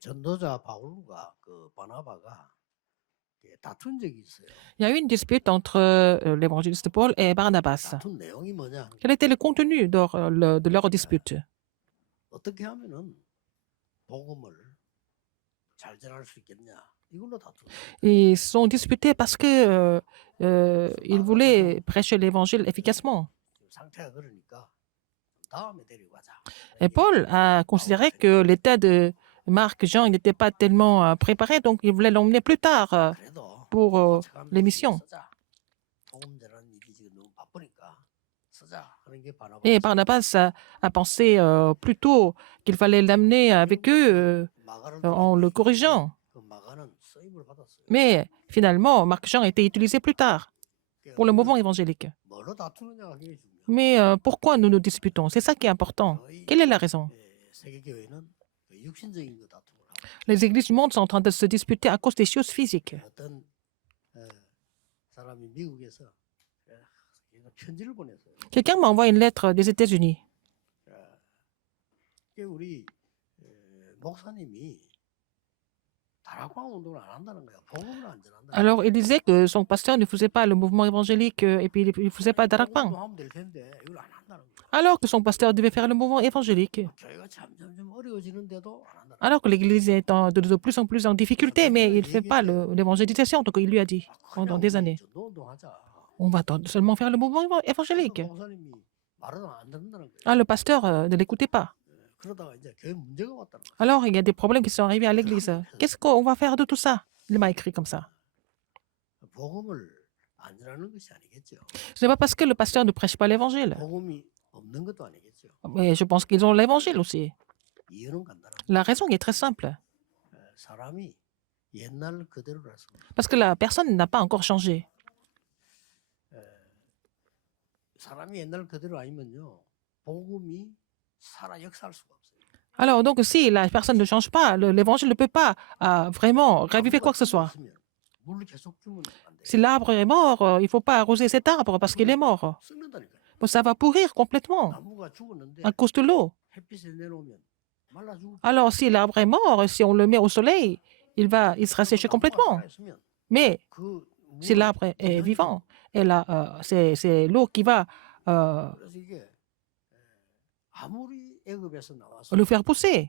전도자 바울과 그 바나바가 다툰 적이 있어요. Il y a eu une dispute entre l'évangéliste Paul et Barnabas. 다툰 내용이 뭐냐 하는 Quel était le contenu de leur dispute? 어떻게 하면은 복음을 잘 전할 수 있겠냐 이걸로 다툰 거예요. Ils sont disputés parce que ils voulaient prêcher l'évangile efficacement. 상태가 그러니까 다음에 데리고 가자. Et Paul a considéré que l'état de Marc, Jean, il n'était pas tellement préparé, donc il voulait l'emmener plus tard 그래도 pour 거쳐가면서 les missions. 쓰자. 복음 전하는 일이 지금 너무 바쁘니까 쓰자 하는 게 Et 바나바였어요. Barnabas a pensé plutôt qu'il fallait l'amener avec eux 마가를 en le 돌리고 corrigeant. 그 마가는 쓰임을 받았어요. Mais finalement, Marc Jean a été utilisé plus tard pour le mouvement évangélique. 뭘로 다투느냐가 굉장히 중요해요. Mais pourquoi nous nous disputons? C'est ça qui est important. Quelle est la raison? 세계 교회는 육신적인 거 다툼을 하고 Les églises du monde sont en train de se disputer à cause des choses physiques. 어떤 사람이 미국에서 편지를 보냈어요. Quelqu'un m'a envoyé une lettre des États-Unis. 그게 우리 목사님이 다락방 운동을 안 한다는 거야. 복음을 안 전한다. Alors, il disait que son pasteur ne faisait pas le mouvement évangélique et puis il ne faisait pas d'Arakpang. 복음도 하면 될 텐데 이걸 안 한다는 거야. Alors que son pasteur devait faire le mouvement évangélique. 교회가 점점 어려워지는데도 안 한다. Alors que l'église est de plus en plus en difficulté, mais il ne fait pas l'évangélisation. Donc, il lui a dit pendant des années, on va seulement faire le mouvement évangélique. 목사님이 말을 안 듣는다는 거야. Ah, le pasteur ne l'écoutait pas. 그러다가 이제 교회 문제가 왔다는 거야. Alors, il y a des problèmes qui sont arrivés à l'église. Qu'est-ce qu'on va faire de tout ça? Il m'a écrit comme ça. 복음을 안 전하는 것이 아니겠죠. Ce n'est pas parce que le pasteur ne prêche pas l'évangile. 복음이 없는 것도 아니겠죠. Mais je pense qu'ils ont l'évangile aussi. 이유는 간단합니다. La raison est très simple. 사람이 옛날 그대로라서 Parce que la personne n'a pas encore changé. 사람이 옛날 그대로 아니면요 복음이 살아 역사할 수가 없어요. Alors, donc, si la personne ne change pas, l'évangile ne peut pas vraiment raviver quoi que ce soit. 있으면 물을 계속 주면 안 돼요. Si l'arbre est mort, il ne faut pas arroser cet arbre parce qu'il est mort. 썩는다니까요. Bon, ça va pourrir complètement 나무가 죽었는데 à cause de l'eau. 햇빛에 내놓으면 말라 죽을 Alors, si l'arbre est mort, si on le met au soleil, il sera séché complètement. Mais 그 si l'arbre est vivant, et là, c'est l'eau qui va 그래서 이게 아무리 애굽에서 나와서 le faire pousser.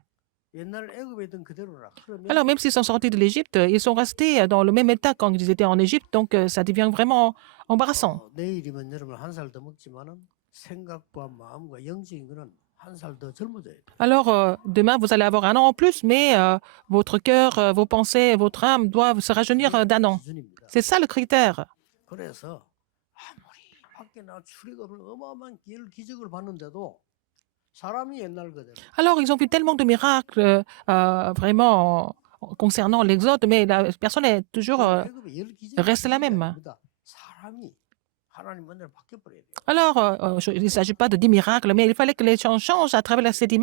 옛날 애굽에 있던 그대로라 그러면 Alors, même s'ils sont sortis de l'Égypte, ils sont restés dans le même état quand ils étaient en Égypte, donc ça devient vraiment embarrassant. 내일이면 여러분 한 살 더 먹지만은 생각과 마음과 영적인 거는 한 살 더 젊어져야 돼. Alors, demain, vous allez avoir un an en plus, mais votre cœur, vos pensées, votre âme doivent se rajeunir d'un an. 기준입니다. C'est ça le critère. 그래서 아무리 밖에 나 출애굽을 어마어마한 기적을 봤는데도 사람이 옛날 그대로. Alors, ils ont vu tellement de miracles vraiment concernant l'Exode, mais la personne est toujours 애굽에 열 기적이 reste la même. 아닙니다. 사람이 하나님 은혜로 바뀌어버려야 돼요. Alors, il ne s'agit pas de 10 miracles, mais il fallait que les gens changent à travers ces 10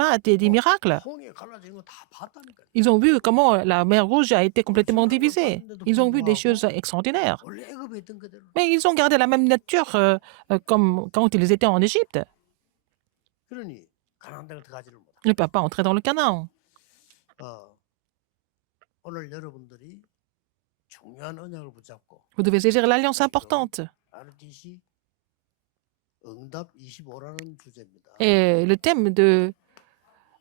miracles. 홍해 갈라지는 거 다 봤다니까요. Ils ont vu comment la mer Rouge a été complètement divisée. Ils ont vu des choses extraordinaires. 원래 애굽에 있던 그대로. Mais ils ont gardé la même nature comme quand ils étaient en Égypte. 그러니 가나안 땅을 들어가지를 못하. Ils ne peuvent pas entrer dans le Canaan. 오늘 여러분들이 중요한 언약을 붙잡고 Vous devez saisir l'alliance importante. RTC 응답 25라는 주제입니다. Et le thème de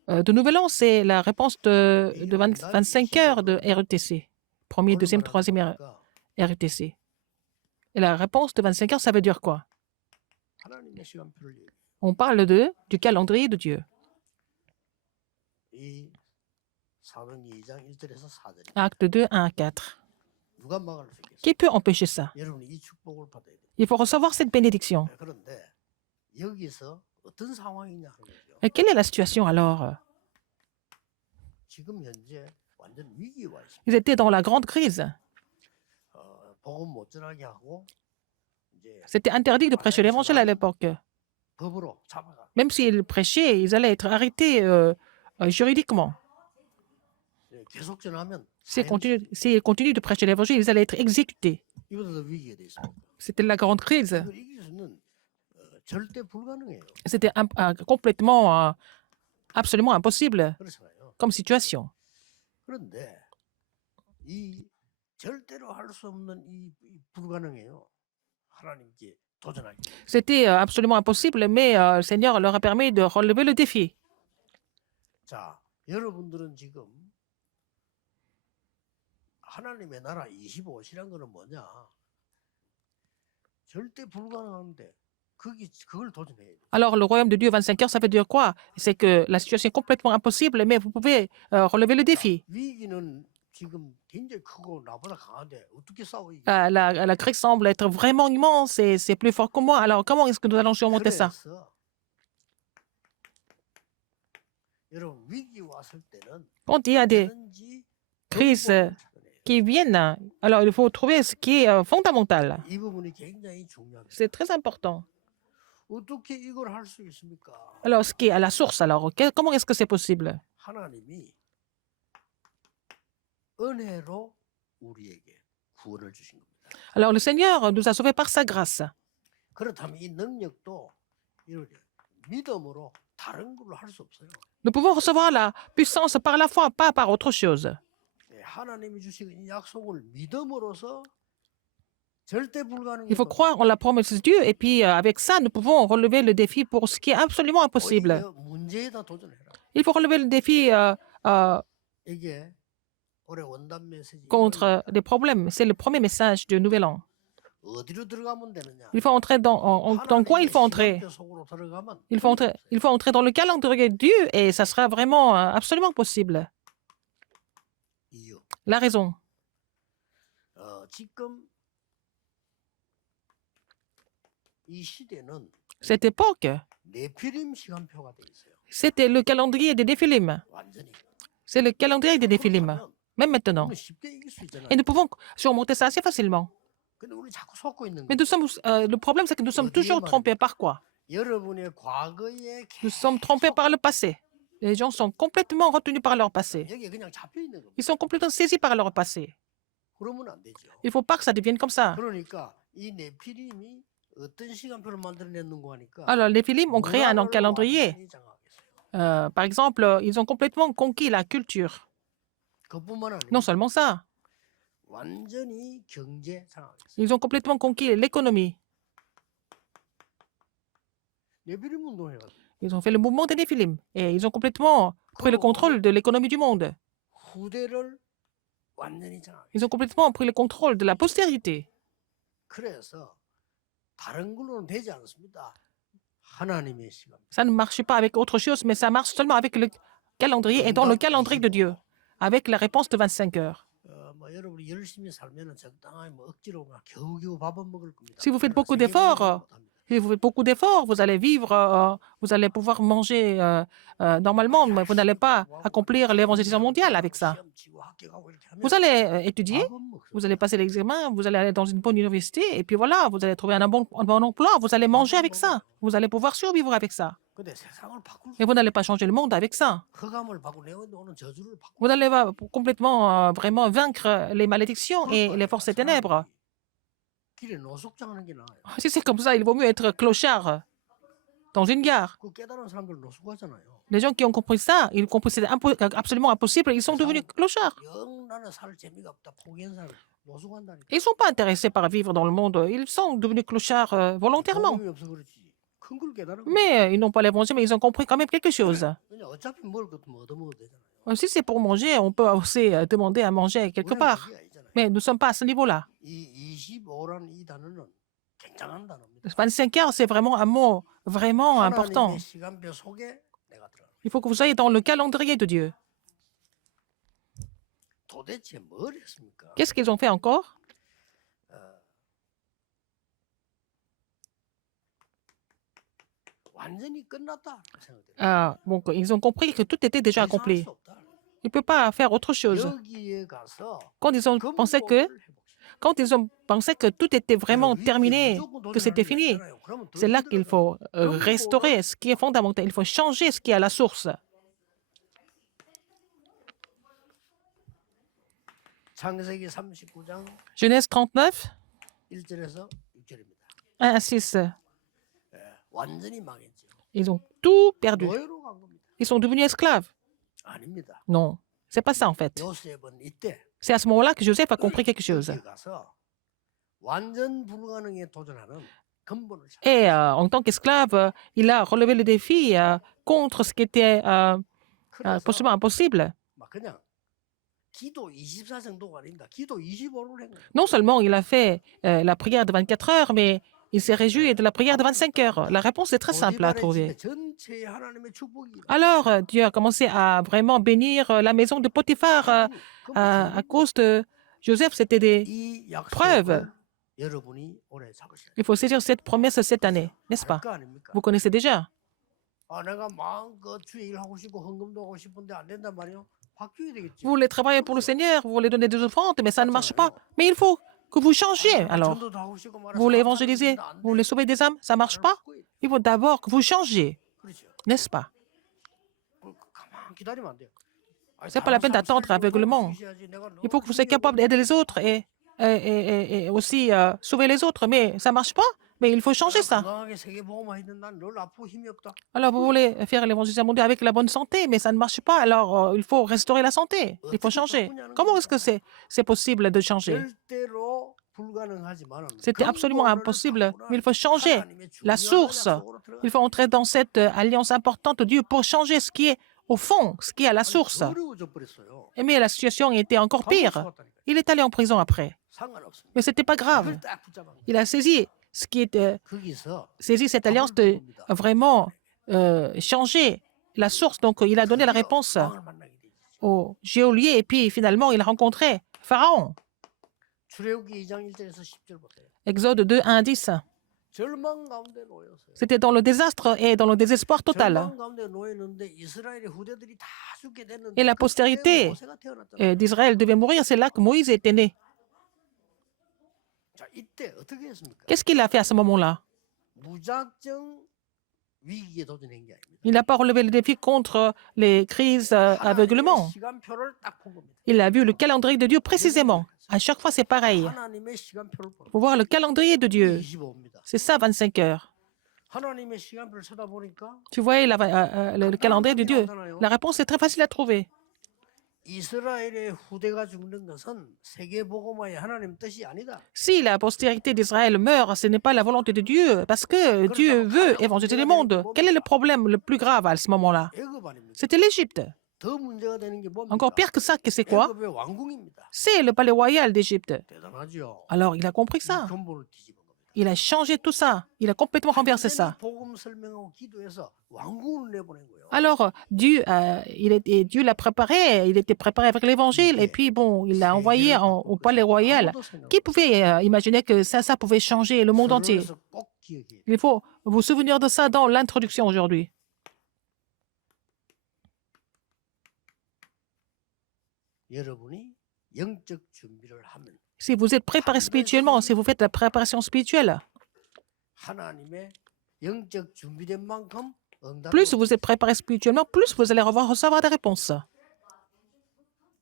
Nouvel An, c'est la réponse de 25 heures de RETC. Premier, deuxième, troisième RETC. Et la réponse de 25 heures, ça veut dire quoi? 하나님의 시간표를 얘기해요. On parle du calendrier de Dieu. 이 사도행전 2장 1절에서 4절. Acte 2, 1 à 4. 누가 막을 수 있겠어요? Qui peut empêcher ça? 여러분이 이 축복을 받아야 돼요. Il faut recevoir cette bénédiction. 그런데 여기서 어떤 상황이냐 하는 거죠. Et quelle est la situation alors? 지금 현재 완전 위기에 와 있습니다. Ils étaient dans la grande crise. 복음 못 전하게 하고 이제 C'était interdit de prêcher l'évangile à l'époque. 법으로 잡아가. Même s'ils prêchaient, ils allaient être arrêtés juridiquement. 계속 전하면 S'ils continuent de prêcher l'évangile, ils allaient être exécutés. 이보다 더 위기에 돼 있습니다. C'était la grande crise. 이걸 이길 수는 절대 불가능해요. C'était complètement, absolument impossible 그렇잖아요. comme situation. 그런데 이 절대로 할 수 없는 이 불가능해요. 하나님께 도전하기. C'était absolument impossible, mais le Seigneur leur a permis de relever le défi. 자, 여러분들은 지금 하나님의 나라 25시란 거는 뭐냐? 절대 불가능한데 그걸 도전해야 돼. Alors, le royaume de Dieu 25 heures, ça veut dire quoi? C'est que la situation est complètement impossible, mais vous pouvez relever le défi. 위기는 지금 굉장히 크고 나보다 강한데 어떻게 싸워 이게? La Grèce semble être vraiment immense et c'est plus fort que moi. Alors, comment est-ce que nous allons surmonter ça? 그래서 여러분 위기 왔을 때는 Quand il y a des 언제든지 crises 근본을 찾아내요. qui viennent, alors il faut trouver ce qui est fondamental. 이 부분이 굉장히 중요합니다. C'est très important. 어떻게 이걸 할 수 있습니까? Alors, ce qui est à la source, alors, comment est-ce que c'est possible? 하나님이 은혜로 우리에게 구원을 주신 겁니다. Alors, le Seigneur nous a sauvés par sa grâce. 그렇다면 이 능력도 이렇게 믿음으로 다른 걸로 할 수 없어요. Nous pouvons recevoir la puissance par la foi, pas par autre chose. 네, 하나님이 주신 이 약속을 믿음으로써 절대 불가능한 Il faut croire en la promesse de Dieu et puis avec ça, nous pouvons relever le défi pour ce qui est absolument impossible. 문제에다 도전해라. Il faut relever le défi 이게 올해 원단 메시지 contre des problèmes. C'est le premier message du Nouvel An. 어디로 들어가면 되느냐? Il faut entrer dans quoi il faut entrer? 시간표 속으로 들어가면 Il faut entrer dans le calendrier de Dieu et ça sera vraiment absolument possible. 이유. La raison. 지금 이 시대는 Cette époque, 네피림 시간표가 돼 있어요. c'était le calendrier des Néphilim. 완전히. C'est le calendrier des Néphilim, 그렇다면 même maintenant. 우리는 쉽게 이길 수 있잖아요. Et nous pouvons surmonter ça assez facilement. 근데 우리 자꾸 속고 있는 Mais 거예요. le problème, c'est que nous sommes toujours trompés par quoi? 여러분의 과거에 Nous sommes trompés par le passé. Les gens sont complètement retenus par leur passé. 여기에 그냥 잡혀 있는 겁니다. Ils sont complètement saisis par leur passé. 그러면 안 되죠. Il ne faut pas que ça devienne comme ça. 그러니까 이 네피림이 어떤 시간표를 만들어냈는고 하니까 Alors, les Philippes ont créé un 문화를 calendrier. 완전히 장악했어요. Par exemple, ils ont complètement conquis la culture. 그뿐만 아니라 Non seulement ça, 완전히 경제 장악했어요. ils ont complètement conquis l'économie. 네피림 운동해가지고 Ils ont fait le mouvement des Néphilim et ils ont complètement pris le contrôle de l'économie du monde. 후대를 완전히 장악했어요. Ils ont complètement pris le contrôle de la postérité. 그래서 다른 걸로는 되지 않습니다. 하나님의 시간. Ça ne marche pas avec autre chose, mais ça marche seulement avec le calendrier et dans le calendrier de Dieu, avec la réponse de 25 heures. 뭐 여러분이 열심히 살면은 적당히 뭐 억지로 막 겨우겨우 밥은 먹을 겁니다. Si vous faites 그러나 beaucoup 세계 d'efforts, 문제는 못합니다. Si vous faites beaucoup d'efforts, vous allez vivre, vous allez pouvoir manger normalement, mais vous n'allez pas accomplir l'évangélisation mondiale avec ça. 시험 치고 합격하고 이렇게 하면 Vous allez étudier, 밥은 먹어요. vous allez passer l'examen, vous allez aller dans une bonne université, et puis voilà, vous allez trouver un bon emploi, vous allez manger avec ça, vous allez pouvoir survivre avec ça. 근데 세상을 바꿀 수 Et vous n'allez pas changer le monde avec ça. 흑암을 바꾸고 내 오는 저주를 바꾸고 Vous allez complètement, vraiment vaincre les malédictions et les forces des ténèbres. 길에 노숙장하는 게 나아요. Si c'est comme ça, il vaut mieux être clochard dans une gare. 그 깨달은 사람들 노숙하잖아요. Les gens qui ont compris ça, ils ont compris que c'était absolument impossible, ils sont devenus clochards. 영 나는 살 재미가 없다. 포기한 사람 노숙한다니까. Ils ne sont pas intéressés par vivre dans le monde. Ils sont devenus clochards volontairement. 복음이 없어 그렇지. 큰 걸 깨달은 거야. Mais ils n'ont pas l'évangile, mais ils ont compris quand même quelque chose. 그냥 어차피 먹을 것도 뭐 얻어먹어도 되잖아요. Si c'est pour manger, on peut aussi demander à manger quelque 우리는 part. 그게 아니잖아요. Mais nous ne sommes pas à ce niveau-là. 이 25라는 이 단어는 굉장한 단어입니다. 25 heures, c'est vraiment un mot vraiment important. 하나님의 시간표 속에 내가 들어가. Il faut que vous soyez dans le calendrier de Dieu. 도대체 뭘 했습니까? Qu'est-ce qu'ils ont fait encore? 완전히 끝났다 생각돼요. Bon, ils ont compris que tout était déjà accompli. Ils ne peuvent pas faire autre chose. 여기에 가서 Quand ils ont pensé 근본을 회복시켜. Quand ils ont pensé que tout était vraiment terminé, que c'était fini, c'est là qu'il faut restaurer ce qui est fondamental. Il faut changer ce qui est à la source. 창세기 39장 Genèse 39, 1절에서 6절입니다. 1 à 6. 완전히 망했죠. Ils ont tout perdu. 노예로 간 겁니다. Ils sont devenus esclaves. 아닙니다. Non, C'est pas ça en fait. 요셉은 이때 C'est à ce moment-là que Joseph a compris quelque chose. 여기에 가서 완전 불가능에 도전하는 근본을 찾. Et en tant qu'esclave, il a relevé le défi contre ce qui était 그래서 possiblement impossible. 막 그냥 기도 24 정도가 아닙니다. 기도 25를 한 거예요. Non seulement il a fait la prière de 24 heures, mais il s'est réjoui de la prière de 25 heures. La réponse est très simple à 보디발의 trouver. 집에 전체에 하나님의 축복이 일어나. Alors, Dieu a commencé à vraiment bénir la maison de Potiphar à cause de Joseph. C'était des 이 preuves. 약속을 여러분이 올해 잡으셔야 돼요. Il faut saisir cette promesse cette année, n'est-ce pas? 알 거 아닙니까? Vous connaissez déjà. 아, 내가 마음껏 주의 일하고 싶고 헌금도 하고 싶은데 안 된단 말이에요. 바뀌어야 되겠죠. Vous voulez travailler pour le Seigneur, vous voulez donner des offrandes, mais ça ne marche pas. Mais il faut que vous changiez. Alors, 전도도 하고 싶고 말아서 vous voulez 사람 évangéliser, 살리는데 안 vous voulez sauver des âmes, ça ne marche 안 pas. 바꿔야 돼요. Il faut d'abord que vous changiez, 그렇죠. n'est-ce pas? 가만 기다리면 안 돼요. 아니, C'est pas la 다른 peine 사람 d'attendre 살리고 aveuglement. 주셔야지. 내가 Il faut que vous soyez 너무 capable d'aider les autres et aussi sauver les autres. Mais ça ne marche pas. Mais il faut changer ça. 건강하게 세계보험만 했는데 난늘 아프고 힘이 없다. Alors, vous voulez faire l'évangélisation mondiale avec la bonne santé, mais ça ne marche pas. Alors, il faut restaurer la santé. Il faut changer. Comment est-ce que c'est possible de changer? 절대로 불가능하지만 C'était absolument impossible. Mais il faut changer la source. Il faut entrer dans cette alliance importante de Dieu pour changer ce qui est au fond, ce qui est à la source. 어려워져 버렸어요. Mais la situation était encore pire. Il est allé en prison après. 상관없습니다. Mais ce n'était pas grave. 그걸 딱 붙잡아. Il a saisi ce qui était, 거기서 saisi cette alliance de vraiment changer la source. Donc, il a donné la réponse 왕을 만나게 돼 있어요. au geôlier et puis finalement, il a rencontré Pharaon. 출애굽기 2장 1절에서 10절 보세요. Exode 2, 1, 10. 절망 가운데 놓였어요. C'était dans le désastre et dans le désespoir total. 절망 가운데 놓였는데 이스라엘의 후대들이 다 죽게 됐는데 Et la postérité 모세가 태어났잖아요. d'Israël devait mourir. C'est là que Moïse était né. 자, 이때 어떻게 했습니까? Qu'est-ce qu'il a fait à ce moment-là? 무작정 위기에 도전한 게 아닙니다. Il n'a pas relevé le défi contre les crises aveuglement. 하나님의 시간표를 딱 본 겁니다. Il a vu le calendrier de Dieu précisément. À chaque fois, c'est pareil. 하나님의 시간표를 보는 Il faut voir le calendrier de Dieu. 25입니다. C'est ça, 25 heures. 하나님의 시간표를 쳐다보니까 Tu voyais le calendrier de Dieu. La réponse est très facile à trouver. 이스라엘의 후대가 죽는 것은 세계복음화의 하나님 뜻이 아니다. Si la postérité d'Israël meurt, ce n'est pas la volonté de Dieu, parce que Dieu veut évangéliser le monde. Quel est le problème le plus grave à ce moment-là? 애굽 아닙니까? C'était l'Égypte. 더 문제가 되는 게 뭡니까? Encore pire que ça, que c'est quoi? 애굽의 왕궁입니다. C'est le palais royal d'Égypte. 대단하죠. Alors, il a compris ça. 근본을 뒤집은 겁니다. Il a changé tout ça. Il a complètement renversé ça. 복음 설명하고 기도해서 왕궁을 내보낸 거예요. Alors, Dieu l'a préparé. Il était préparé avec l'Évangile. Et puis, bon, il l'a envoyé au palais royal. Qui pouvait imaginer que ça pouvait changer le monde entier? 그래서 꼭 기억해야 돼요. Il faut vous souvenir de ça dans l'introduction aujourd'hui. 여러분이 영적 준비를 하면 Si vous êtes préparé spirituellement, si vous faites la préparation spirituelle, 하나님의 영적 준비된 만큼 응답을 plus vous êtes préparé spirituellement, plus vous allez recevoir des réponses.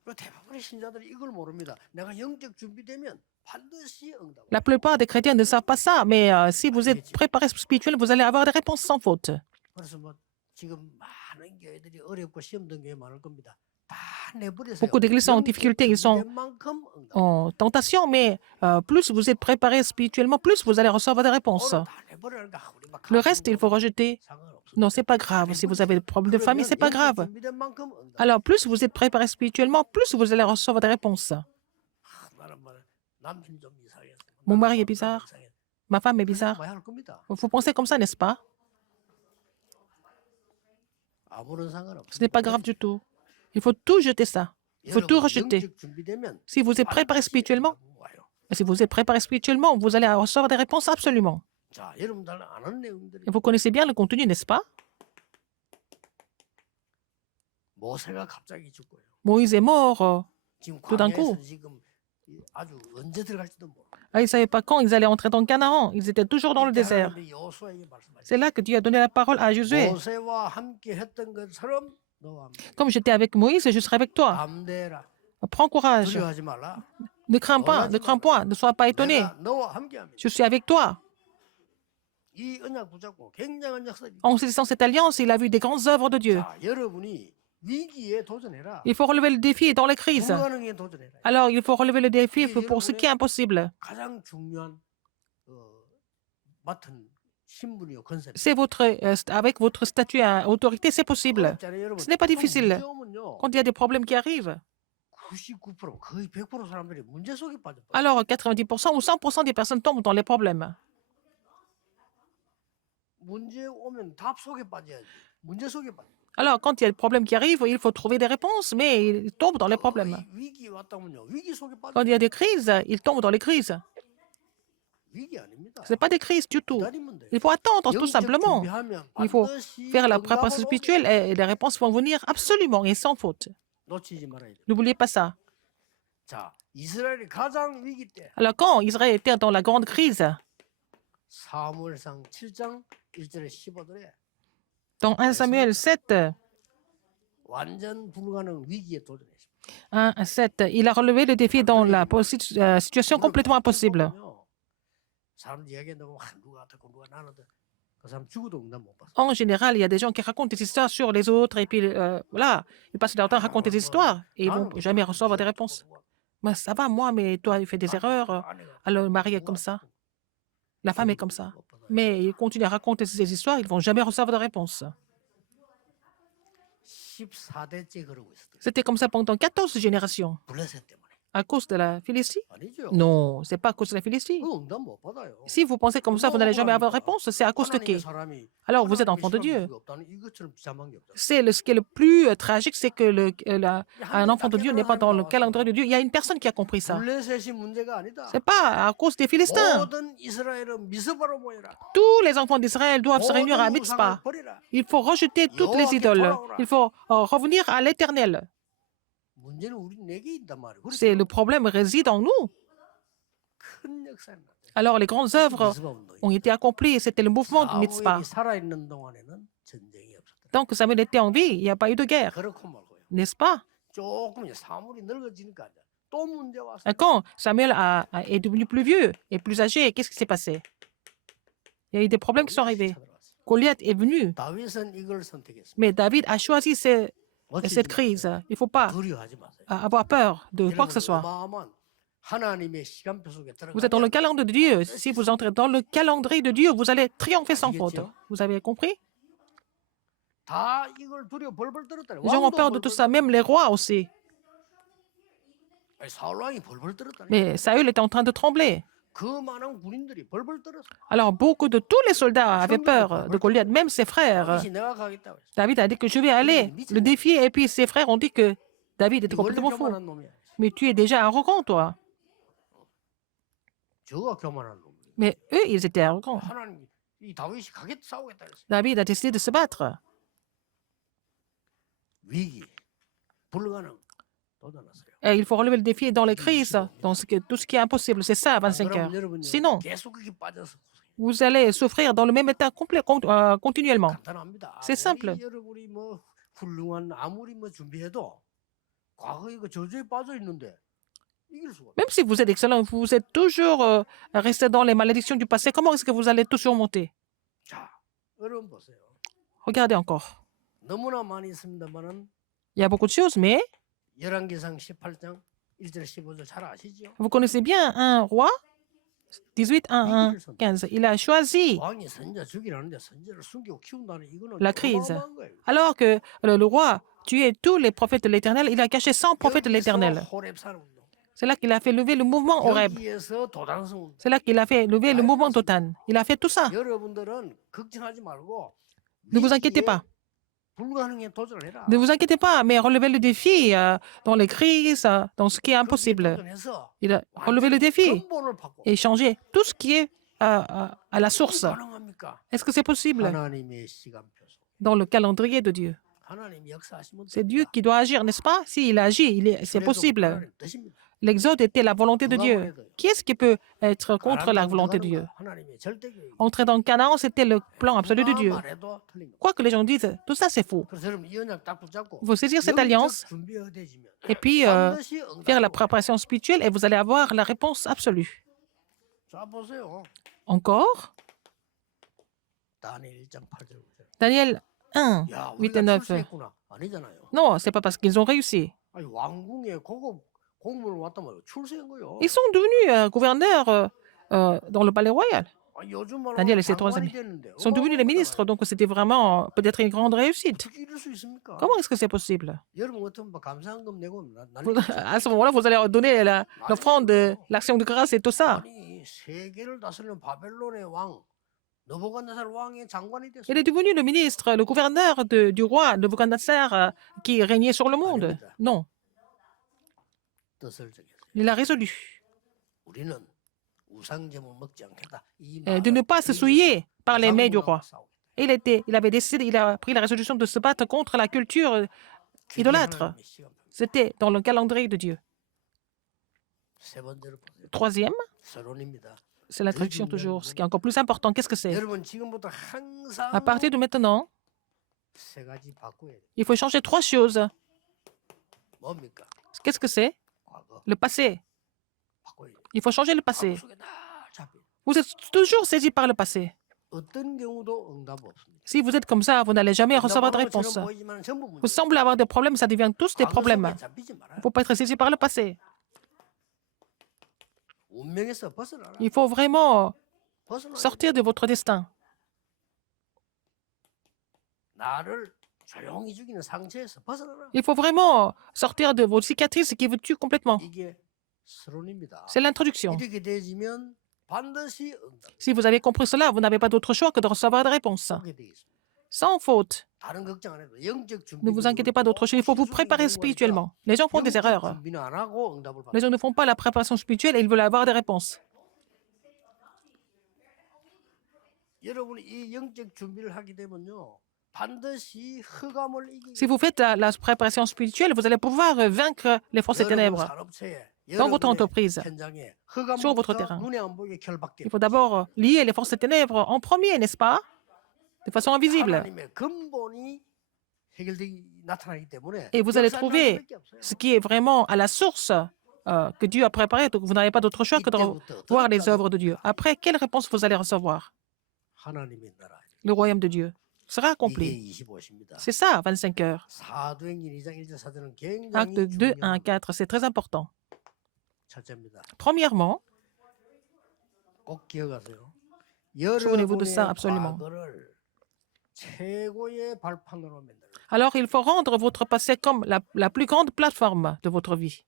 그리고 대부분의 신자들이 이걸 모릅니다. 내가 영적 준비되면 반드시 응답을. La plupart des chrétiens ne savent pas ça, mais si vous êtes préparé spirituellement, vous allez avoir des réponses sans faute. 그래서 뭐 지금 많은 교회들이 어렵고 시험된 교회 많을 겁니다. 다 내버리세요. Beaucoup d'églises sont en 영적 difficulté, ils sont 준비된 만큼 응답. en tentation, mais plus vous êtes préparé spirituellement, plus vous allez recevoir des réponses. 오늘 다 내버리니까 우리 막 Le reste, il faut rejeter. 상관없습니다. Non, c'est pas grave. Si vous avez des problèmes de famille, c'est pas 그러면 grave. 영적 준비된 만큼 응답. Alors, plus vous êtes préparé spirituellement, plus vous allez recevoir des réponses. 나는 뭐 남편 좀 이상해. Mon mari est bizarre. 이상해. Ma femme est bizarre. 많이 할 겁니다. Vous pensez comme ça, n'est-ce pas? 아무런 상관없습니다. Ce n'est pas grave du tout. Il faut tout jeter ça. Il faut tout rejeter. 영적 준비되면 Si vous êtes préparé 반드시 spirituellement, 응답은 와요. si vous êtes préparé spirituellement, vous allez recevoir des réponses absolument. 자, 여러분들 아는 내용들이 Et vous connaissez bien le contenu, n'est-ce pas? 모세가 갑자기 죽고요. Moïse est mort. 지금 tout d'un coup. 광야에서 지금 아주 언제 들어갈지도 모르고. Ils ne savaient pas quand ils allaient entrer dans le Canaan. Ils étaient toujours dans le désert. 하나님이 여호수아에게 말씀하셨어요. C'est là que Dieu a donné la parole à Josué. 모세와 함께 했던 것처럼 너와 함께 Comme j'étais avec Moïse, je serai avec toi. 담대해라. Prends courage. 두려워하지 말라. Ne crains pas, ne crains point, ne sois pas étonné. 내가 너와 함께합니다. Je suis avec toi. 이 언약 붙잡고 굉장한 역사입니다. En saisissant cette alliance, il a vu des grandes œuvres de Dieu. 자, 여러분이 위기에 도전해라. Il faut relever le défi dans les crises. 불가능에 도전해라. Alors, il faut relever le défi pour ce qui est impossible. 가장 중요한 맡은 신분이요 권세. C'est avec votre statut à autorité, c'est possible. Ce n'est pas difficile. Quand il y a des problèmes qui arrivent, 99% 거의 100% 사람들이 문제 속에 빠져. alors 90% ou 100% des personnes tombent dans les problèmes. 문제 오면 답 속에 빠져야지. 문제 속에 빠져. Alors, quand il y a des problèmes qui arrivent, il faut trouver des réponses, mais ils tombent dans les problèmes. 위기 왔다면요. 위기 속에 빠져. Quand il y a des crises, ils tombent dans les crises. 위기 아닙니다. Ce n'est pas des crises du tout. 기다리면 돼요. Il faut attendre tout 영적 simplement. 준비하면 Il faut 반드시 faire la 응답은 préparation spirituelle et les réponses vont venir absolument et sans faute. 놓치지 말아야 돼. N'oubliez pas ça. 자, 이스라엘이 가장 위기 때 Alors, quand Israël était dans la grande crise, 사무엘상 7장 1절에 15절에 dans 1 Samuel 7, 완전 불가능 위기에 도전했습니다. 1 à 7, il a relevé le défi dans la situation complètement impossible. 사람 이야기한다고 누가 어떻고 누가 나는데 그 사람 죽어도 응답 못 받아. En général, il y a des gens qui racontent des histoires sur les autres et puis voilà, ils passent leur temps à raconter des histoires et ils ne vont jamais recevoir des réponses. Mais ça va, moi, mais toi, tu fais des erreurs. Alors, le mari est comme ça. La femme est comme ça. Mais ils continuent à raconter ces histoires, ils ne vont jamais recevoir de réponse. 14대째 그러고 있었대요. C'était comme ça pendant 14 générations. 블레셋 때문에. À cause de la Philistie? 아니죠. Non, c'est pas à cause de la Philistie. 그 응답 못 받아요. Si vous pensez comme ça, vous n'allez jamais avoir de réponse, c'est à cause de qui? 하나님의 사람이 Alors, vous êtes 하나님의 enfant de Dieu. 시간이 없다는 이것처럼 비참한 게 없다. C'est ce qui est le plus tragique, c'est que un enfant de Dieu n'est pas dans le calendrier de Dieu. Il y a une personne qui a compris ça. 블레셋이 문제가 아니다. C'est pas à cause des Philistins. 모든 이스라엘은 미스바로 모여라. Tous les enfants d'Israël doivent se réunir à 모든 Mitzpah. 우상을 버리라. Il faut rejeter toutes les idoles. Il faut revenir à l'Éternel. 문제는 우리 내게 있단 말이에요. C'est le problème réside en nous. 큰 역사는 Alors, les grandes œuvres 미스바 운동이. ont été accomplies. C'était le mouvement de Mitzpah. 사무엘이 살아있는 동안에는 전쟁이 없었다. Tant que Samuel était en vie, il n'y a pas eu de guerre. 그렇고 말고요. N'est-ce pas? 조금 이제 사물이 늙어지니까 이제 또 문제 왔어. Quand Samuel est devenu plus vieux et plus âgé, qu'est-ce qui s'est passé? Il y a eu des problèmes qui sont arrivés. Goliath est venu, 다윗은 이걸 선택했습니다. mais David a choisi cette crise. Il ne faut pas 두려워하지 마세요. avoir peur de quoi que ce soit. 어마어마한 하나님의 시간표 속에 Vous êtes dans le 들어가면 calendrier de Dieu. Si vous entrez dans le calendrier de Dieu, vous allez triompher sans faute. Vous avez compris? 다 이걸 두려워 벌벌 떨었다. Les gens ont peur de tout ça, même les rois aussi. 사울 왕이 벌벌 떨었다. Mais Saül était en train de trembler. 그 많은 군인들이 벌벌 떨었어. Alors, beaucoup de tous les soldats avaient peur de Goliath, même ses frères. 다윗이 내가 가겠다고 했어. David a dit que je vais aller le défier, et puis ses frères ont dit que David était 이 원래 complètement fou. 교만한 놈이야. Mais tu es déjà arrogant, toi. 저가 교만한 놈. Mais eux, ils étaient arrogants. 하나님 이 다윗이 가겠다 싸우겠다 그랬어. David a décidé de se battre. 위기, 불가능 도전하세요. Et il faut relever le défi dans les crises, dans tout ce qui est impossible. C'est ça, 25 heures. 그럼 여러분요, Sinon, 계속 그렇게 빠져서 고생해요. vous allez souffrir dans le même état continuellement. 간단합니다. C'est simple. 아무리 여러분이 뭐 훌륭한 아무리 뭐 준비해도 과거에 그 저주에 빠져 있는데 이길 수가 없어요. Même si vous êtes excellent, vous êtes toujours resté dans les malédictions du passé, comment est-ce que vous allez tout surmonter? 자, 여러분 보세요. Regardez encore. 너무나 많이 있습니다만은 Il y a beaucoup de choses, mais 열왕기상 18장 1절 15절 잘 아시죠? vous connaissez bien un roi 18, 1, 1, 15. Il a choisi, 왕이 선자 죽이라는데 선자를 숨기고 키운다는 이거는 La crise. 어마어마한 거예요. alors que le roi tuait tous les prophètes de l'Éternel, il a caché 100 prophètes de l'Éternel. 여기서 호렙산 운동. C'est là qu'il a fait lever le mouvement Horeb. 여기에서 도단성 운동. C'est là qu'il a fait lever le mouvement Totan. Il a fait tout ça. 여러분들은 걱정하지 말고 Ne vous inquiétez 위기에 pas. 불가능에 도전을 해라. Ne vous inquiétez pas, mais relevez le défi dans les crises, dans ce qui est 거기에 impossible. 도전해서 Il a relevé le défi 근본을 바꿔. et changé tout ce qui est à la source. 가능합니까? Est-ce que c'est possible 하나님의 시간표소. dans le calendrier de Dieu? 하나님 역사하시면 C'est Dieu qui doit agir, n'est-ce pas? S'il agit, c'est possible. 하나님 뜻입니다. L'exode était la volonté de Dieu. Qui est-ce qui peut être contre la volonté de Dieu? 하나님의 절대계획. Entrer dans le Canaan, c'était le plan absolu de Dieu. 말해도 틀립니다. Quoi que les gens disent, tout ça c'est faux. 그래서 여러분 이 언약 딱 붙잡고 Il faut saisir cette 영적 alliance 준비가 되지면 et puis 반드시 응답이 faire la 와요. préparation spirituelle et vous allez avoir la réponse absolue. 자 보세요. Encore, 다니엘 1장 8절 9절. Daniel 1, 야, 8 et 우리가 9. 출세했구나. 아니잖아요. Non, ce n'est pas parce qu'ils ont réussi. 아니, 왕궁에 고급 공무원 왔단 말이에요. 출세한 거요. Ils sont devenus gouverneurs dans le palais royal. 아, 요즘 말로 Daniel 하면 et ses trois 장관이 amis 됐는데 sont devenus les 어마어마한 ministres, 거잖아요. donc c'était vraiment peut-être une grande réussite. 어떻게 이럴 수 있습니까? Comment est-ce que c'est possible? 여러분 같으면 막 감사한금 내고 난리 Vous- 났죠. À ce moment-là, vous allez donner l'offrande, l'action de grâce et tout ça. 아니, 세계를 다스리는 바벨론의 왕 느부갓네살 왕의 장관이 Il 됐어요. est devenu le ministre, le gouverneur du roi Nebuchadnezzar qui régnait sur le monde. 아닙니다. Non, 뜻을 정했어요. il a résolu 우리는 우상제물 먹지 않겠다. 이 de ne pas se souiller par les mets du 우상물하고 roi. 싸우겠다. Il avait décidé, il a pris la résolution de se battre contre la culture 그게 idolâtre. 하나님의 시간표입니다. C'était dans le calendrier de Dieu. 세 번째로 보세요. Troisième, 서론입니다. c'est la traduction toujours. Ce qui est encore plus important, qu'est-ce que c'est? 여러분 지금부터 항상 À partir de maintenant, 세 가지 바꿔야 돼요. il faut changer trois choses. 뭡니까? Qu'est-ce que c'est? 과거 Le passé. 바꿔야 돼요. Il faut changer le 과거 passé. 속에 다 잡혀. Vous êtes toujours saisi par le passé. 어떤 경우도 응답 없습니다. Si vous êtes comme ça, vous n'allez jamais recevoir de 응답하는 réponse. 것처럼 보이지만 전부 Vous 문제예요. semblez avoir des problèmes, ça devient tous des 과거 problèmes. 속에 잡히지 말아요. Il ne faut pas être saisi par le passé. 운명에서 벗어나라. Il faut vraiment 벗어나야 sortir de votre destin. 나를 조용히 죽이는 상처에서 벗어나라. Il faut vraiment sortir de vos cicatrices qui vous tuent complètement. 이게 서론입니다. C'est l'introduction. 이렇게 되지면 반드시 응답. Si vous avez compris cela, vous n'avez pas d'autre choix que de recevoir des réponses. 하게 돼 있습니다. Sans faute. 다른 걱정 안 해도 영적 준비. Ne vous inquiétez pas d'autre chose. Il faut vous préparer spirituellement. Les gens font des erreurs. 준비는 안 하고 응답을 받아. Les gens ne font pas la préparation spirituelle et ils veulent avoir des réponses. 여러분이 이 영적 준비를 하게 되면요. 반드시 흑암을 이기게. Si vous faites la préparation spirituelle, vous allez pouvoir vaincre les forces des 여러분 ténèbres 산업체에, dans votre 여러분의 entreprise. 현장에 sur votre 흑암부터 terrain. 눈에 안 보이게 결박돼. Il faut d'abord lier les forces des ténèbres en premier, n'est-ce pas? De façon invisible. 하나님의 근본이 해결되기 나타나기 때문에 Et vous allez 역사를 trouver 할 수밖에 없어요. ce qui est vraiment à la source que Dieu a préparé. Donc vous n'avez pas d'autre choix que de 이때부터 voir les 어떤 œuvres de Dieu. Après, quelle réponse vous allez recevoir? 하나님의 나라. Le royaume de Dieu sera 이게 accompli. 25입니다. C'est ça, 25 heures. 사도행전 2장 1절 4절은 Acte 굉장히 2, 1, 중요한 4, c'est très important. 첫째입니다. Premièrement, 꼭 기억하세요. Souvenez-vous de 여러분의 ça absolument. 과거를 최고의 발판으로 만들어요. alors il faut rendre votre passé comme la plus grande plateforme de votre vie.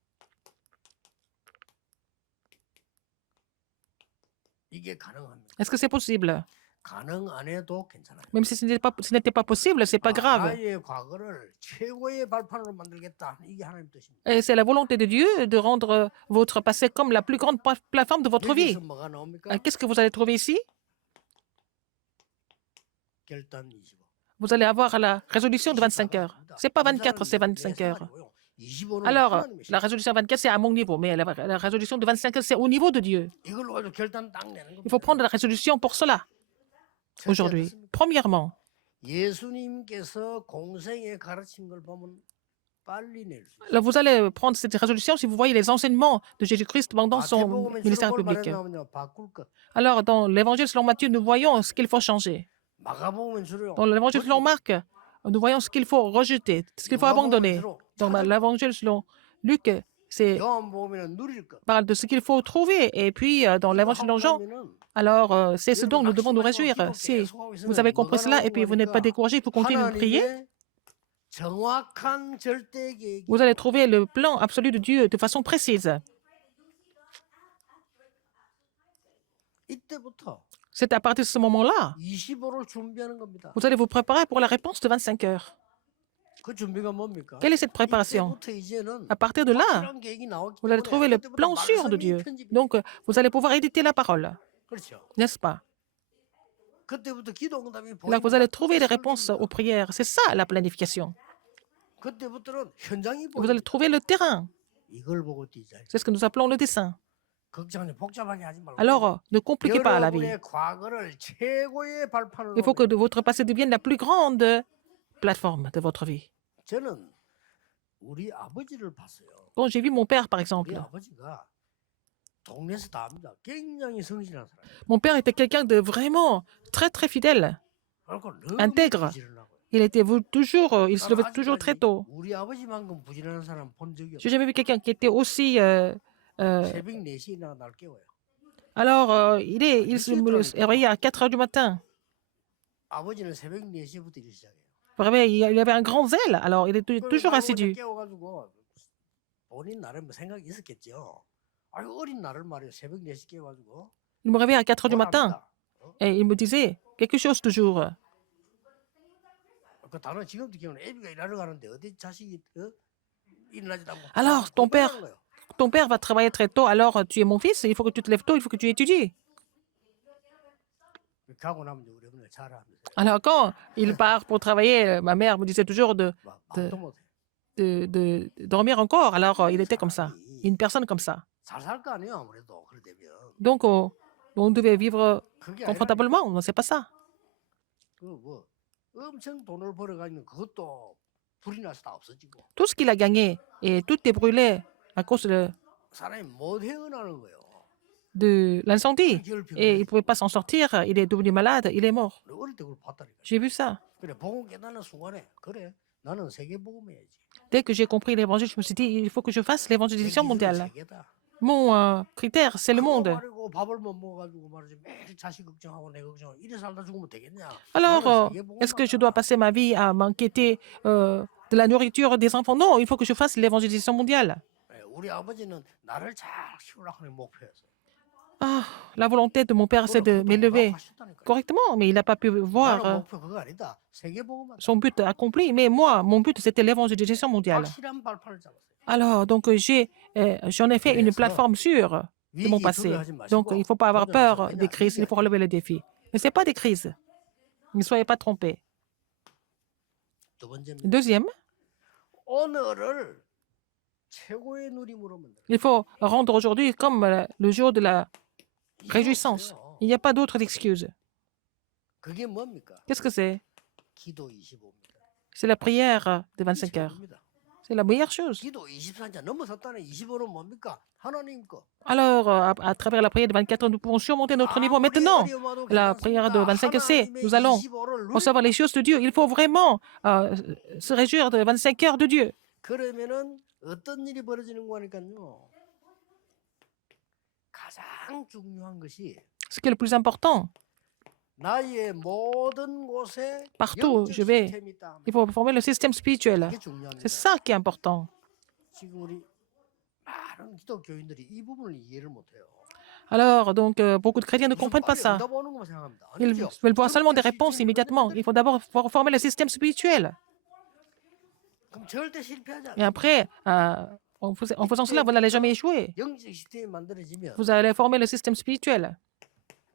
이게 가능합니다. Est-ce que c'est possible? 가능 안 해도 괜찮아요. Même si ce n'était pas possible, c'est pas grave. 나의 과거를 최고의 발판으로 만들겠다. 이게 하나님 뜻입니다. Et c'est la volonté de Dieu de rendre votre passé comme la plus grande plateforme de votre vie. 여기서 뭐가 나옵니까? Qu'est-ce que vous allez trouver ici? 결단 25. Vous allez avoir la résolution de 25 heures. C'est pas 24, c'est 25 heures. Alors, la résolution 24, c'est à mon niveau, mais la résolution de 25 heures, c'est au niveau de Dieu. 이걸로 가지고 결단 딱 내는 겁니다. Il faut prendre la résolution pour cela, aujourd'hui. Premièrement, 예수님께서 공생에 가르친 걸 보면 빨리 낼 수 있어요. là, vous allez prendre cette résolution si vous voyez les enseignements de Jésus-Christ pendant son 마태복음에 ministère 주로 뭘 public. 말했냐면요. 바꿀 것. Alors, dans l'évangile selon Matthieu, nous voyons ce qu'il faut changer. 마가복음에 주로 Dans l'évangile selon Marc, nous voyons ce qu'il faut rejeter, ce qu'il faut abandonner. Dans l'évangile selon Luc, c'est 요한복음에는 누릴 것. parle de ce qu'il faut trouver. Et puis, dans l'évangile selon Jean, alors c'est ce dont nous devons nous réjouir. Si vous avez compris cela et puis vous n'êtes pas découragé, il faut continuer de prier. 정확한 절대 계획이 Vous allez trouver le plan absolu de Dieu de façon précise. 이때부터 C'est à partir de ce moment-là, 25를 준비하는 겁니다. vous allez vous préparer pour la réponse de 25 heures. 그 준비가 뭡니까? Quelle est cette préparation? 이때부터 이제는 À partir de là, 확실한 계획이 나오기 vous allez 때문에 trouver le 그때부터 plan sûr de 말씀이 Dieu. 편집이 Donc, vous allez pouvoir éditer la parole, 그렇죠. n'est-ce pas? 그때부터 기도 응답이 Là, vous 보입니다. allez trouver les réponses 설계입니다. aux prières. C'est ça la planification. 그때부터는 현장이 Vous allez 보입니다. trouver le terrain. 이걸 보고 뛰자. C'est ce que nous appelons le dessin. 걱정하지 복잡하게 하지 말고. Alors, ne compliquez pas la vie. 여러분의 과거를 최고의 발판으로. Il faut que votre passé devienne la plus grande plateforme de votre vie. 저는 우리 아버지를 봤어요. Quand j'ai vu mon père, par 우리 exemple, 아버지가 동네에서 다 압니다. 굉장히 성실한 사람. mon père était quelqu'un de vraiment très, très fidèle. 그래서 늘 Intègre. 부지런하고요. il se levait toujours très 아직까지 tôt. 우리 아버지만큼 부지런한 사람 본 적이 J'ai 없어요. jamais vu quelqu'un qui était aussi. 새벽 4시에 일어나 날 깨워요. Alors, il se réveillait à 4 heures du matin. 아버지는 새벽 4시부터 일 시작해요. Vraiment, il avait un grand zèle. Alors, il était 그걸 toujours 나를 assidu. 깨워가지고 본인 나름 생각이 있었겠죠. 아유 어린 나를 말이에요. 새벽 4시 깨워가지고 Il me réveillait à 4 heures du 뭘 matin 합니다. et il me disait quelque chose toujours. 그 단어 지금도 기억나. 애비가 일하러 가는데 어디 자식이 일어나지도 않고 Alors, ton père, 공부하는 거예요. ton père va travailler très tôt. Alors, tu es mon fils. Il faut que tu te lèves tôt. Il faut que tu étudies. 가고 나면 이제 우리 어머니가 잘하면서 Alors, quand il part pour travailler, ma mère me disait toujours 말도 못해. de dormir encore. Alors, il était comme ça. Une personne comme ça. 잘 살 거 아니에요 아무래도 그러되면. Donc, on devait vivre 그게 아니라 confortablement. Non, c'est pas ça. 그뭐 엄청 돈을 벌어가지고 그것도 불이 나서 다 없어지고 Tout ce qu'il a gagné et tout est brûlé à cause 사람이 못 헤어나는 거예요. de l'incendie. 결핍을 Et il ne pouvait pas s'en sortir. Il est devenu malade. Il est mort. 어릴 때 그걸 봤다니까. J'ai vu ça. 그래 복음 깨닫는 순간에 그래 나는 세계 복음 해야지. Dès que j'ai compris l'évangile, je me suis dit, il faut que je fasse 내 l'évangélisation 기준은 mondiale. 세계다. Mon critère, c'est le 그거 monde. 말고 밥을 못 먹어가지고 말이지 매일 자식 걱정하고 내 걱정하고 이래 살다 죽으면 되겠냐? Alors, 나는 세계 복음 est-ce que je 하자. dois passer ma vie à m'inquiéter de la nourriture des enfants? Non, il faut que je fasse l'évangélisation mondiale. 예, 우리 아버지는 나를 잘 키우려고 하는 목표였어요. Ah, la volonté de mon père, c'est de m'élever correctement, mais il n'a pas pu voir 나는 목표 그거 아니다. 세계 복음 하자. son but accompli. Mais moi, mon but, c'était l'évangélisation mondiale. 확실한 발판을 잡았어요. Alors, donc, j'en ai fait une plateforme sûre de mon 위기 passé. 두려워하지 Donc, 마시고 il ne faut pas avoir peur 도전하세요. des 왜냐? crises, il 위기 faut relever les défis. Mais ce n'est pas des crises. Ne soyez pas trompés. 두 번째는 Deuxième, 오늘을 최고의 누림으로 만들어. il faut rendre aujourd'hui comme le jour de la 이게 réjouissance. 없어요. Il n'y a pas d'autre excuse. 그게 뭡니까? Qu'est-ce que c'est? 기도 25입니다. C'est la prière de 25 heures. C'est la meilleure chose. 기도 24자 넘어섰다는 25는 뭡니까? 하나님 거. Alors, à travers la prière de 24 heures, nous pouvons surmonter notre niveau. Maintenant, la prière de 25 heures, c'est nous allons recevoir les choses de Dieu. Il faut vraiment se réjouir de 25 heures de Dieu. 그러면은 어떤 일이 벌어지는 거니까요. 가장 중요한 것이 Ce qui est le plus important, 나의 모든 곳에 partout où je 영적 vais, 시스템이 있다. il faut former le système spirituel. 이게 중요합니다. C'est ça qui est important. 지금 우리 많은 기독교인들이 이 부분을 이해를 못해요. Alors, donc, beaucoup de chrétiens ne 무슨 comprennent pas 빨리 ça. 응답 오는 것만 생각합니다. Ils 아니죠? veulent voir seulement des 절대 réponses 실패는 immédiatement. Il faut d'abord former le système spirituel. 그럼 절대 실패하지 Et 않아요. après, en faisant cela, vous n'allez jamais échouer. 영적 시스템이 만들어지면 Vous allez former le système spirituel.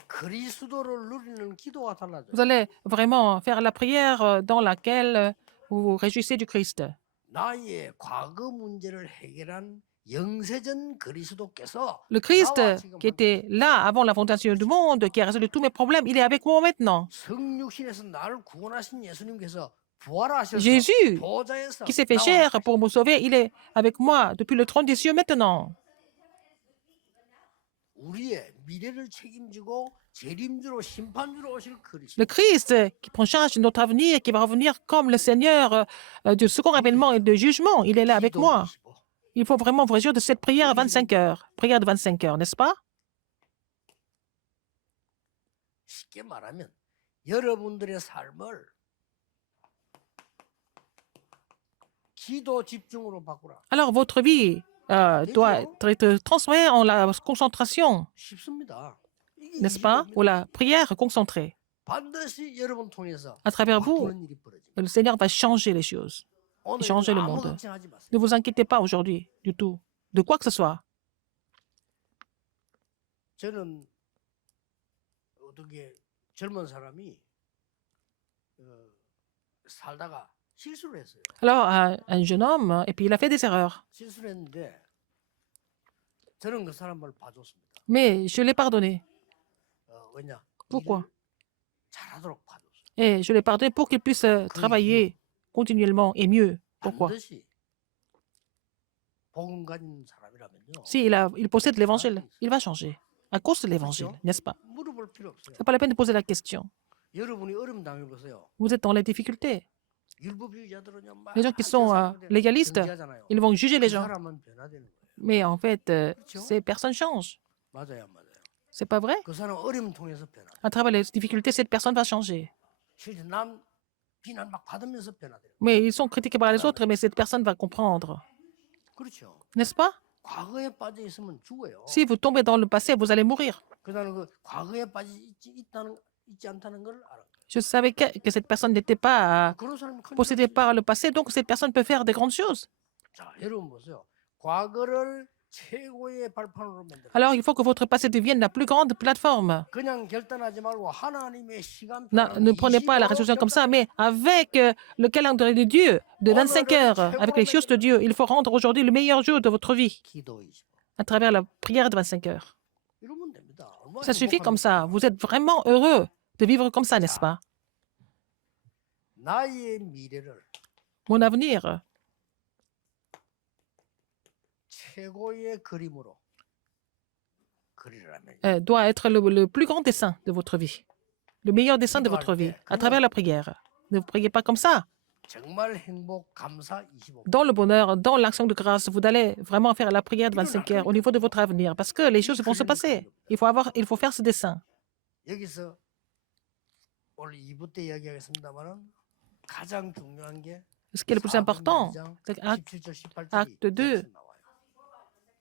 그리스도를 누리는 기도가 달라져요. Vous allez vraiment faire la prière dans laquelle vous vous réjouissez du Christ. 나의 과거 문제를 해결한 영세전 그리스도께서 Le Christ, 나와 지금 qui était là avant la fondation du monde, qui a résolu tous mes problèmes, il est avec moi maintenant. 성육신에서 나를 구원하신 예수님께서 부활하셔서 Jésus, 보좌에서 qui s'est fait 나와 chair pour me sauver, il est avec moi depuis le trône des cieux maintenant. 우리의 미래를 책임지고 재림주로 심판주로 오실 그리스도. Le Christ, qui prend charge de notre avenir, qui va revenir comme le Seigneur du second avènement et de jugement, il est là avec moi. Il faut vraiment vous réjouir de cette prière à 25 heures. Prière de 25 heures, n'est-ce pas? 쉽게 말하면 여러분들의 삶을 기도 집중으로 바꾸라. Alors, votre vie doit être transformée en la concentration, 쉽습니다. 이게 n'est-ce pas? Ou la prière concentrée. 반드시 여러분 통해서 À travers vous, 바꾸는 일이 벌어집니다. le Seigneur va changer les choses, 오늘 changer le 아무 monde. 걱정하지 마세요. Ne vous inquiétez pas aujourd'hui du tout, de quoi que ce soit. 저는 어떻게 젊은 사람이 살다가 실수를 했어요. Alors, un jeune homme, et puis il a fait des erreurs. 실수를 했는데 저는 그 사람을 봐줬습니다. Mais je l'ai pardonné. 왜냐? Pourquoi? 일을 잘하도록 봐줬어요. Et je l'ai pardonné pour qu'il puisse travailler continuellement et mieux. Pourquoi? 반드시 복음 가진 사람이라면요. Si il possède l'évangile, il va changer. À cause de l'évangile, n'est-ce pas? 물어볼 필요 없어요. Ce n'est pas la peine de poser la question. 여러분이 어려움 당해보세요. Vous êtes dans les difficultés. 율법주의자들은요, 막 Les gens qui sont 세상을 légalistes, 정죄하잖아요. ils vont juger 그 les gens. 사람은 변화되는 거예요. Mais en fait, 그렇죠? ces personnes changent. 맞아요, 안 맞아요? C'est pas vrai? 그 사람 어려움 통해서 변화. À travers les difficultés, cette personne va changer. 실제 남 비난 막 받으면서 변화돼요. Mais ils sont critiqués par les autres, mais cette personne va comprendre. 그렇죠. N'est-ce pas? 과거에 빠져 있으면 죽어요. Si vous tombez dans le passé, vous allez mourir. 그다음에 그 과거에 빠져 있지 않다는 걸 알아. Je savais que cette personne n'était pas 그런 사람이 큰 possédée 일이지. par le passé, donc cette personne peut faire de grandes choses. 자, 여러분 보세요. 과거를 최고의 발판으로 만들어. Alors, il faut que votre passé devienne la plus grande plateforme. 그냥 결단하지 말고 하나님의 시간 Ne prenez pas la résolution comme ça, mais avec le calendrier de Dieu de 25 heures, avec les choses de Dieu, il faut rendre aujourd'hui le meilleur jour de votre vie 기도이시고. à travers la prière de 25 heures. 이러면 됩니다. 얼마나 Ça suffit comme 행복합니까? ça. Vous êtes vraiment heureux de vivre comme ça, n'est-ce pas? 나의 미래를 Mon avenir 최고의 그림으로 그리라면 doit être le plus grand dessin de votre vie, le meilleur dessin de votre vie à travers la prière. Ne vous priez pas comme ça. 정말 행복 감사 25. Dans le bonheur, dans l'action de grâce, vous allez vraiment faire la prière de 25 heures au niveau de votre avenir parce que les choses vont se passer. Il faut faire ce dessin. 여기서 오늘 2부 때 이야기하겠습니다만은 가장 중요한 게 Ce qui est le plus important, 4장 c'est que 17절 18절이 acte 2.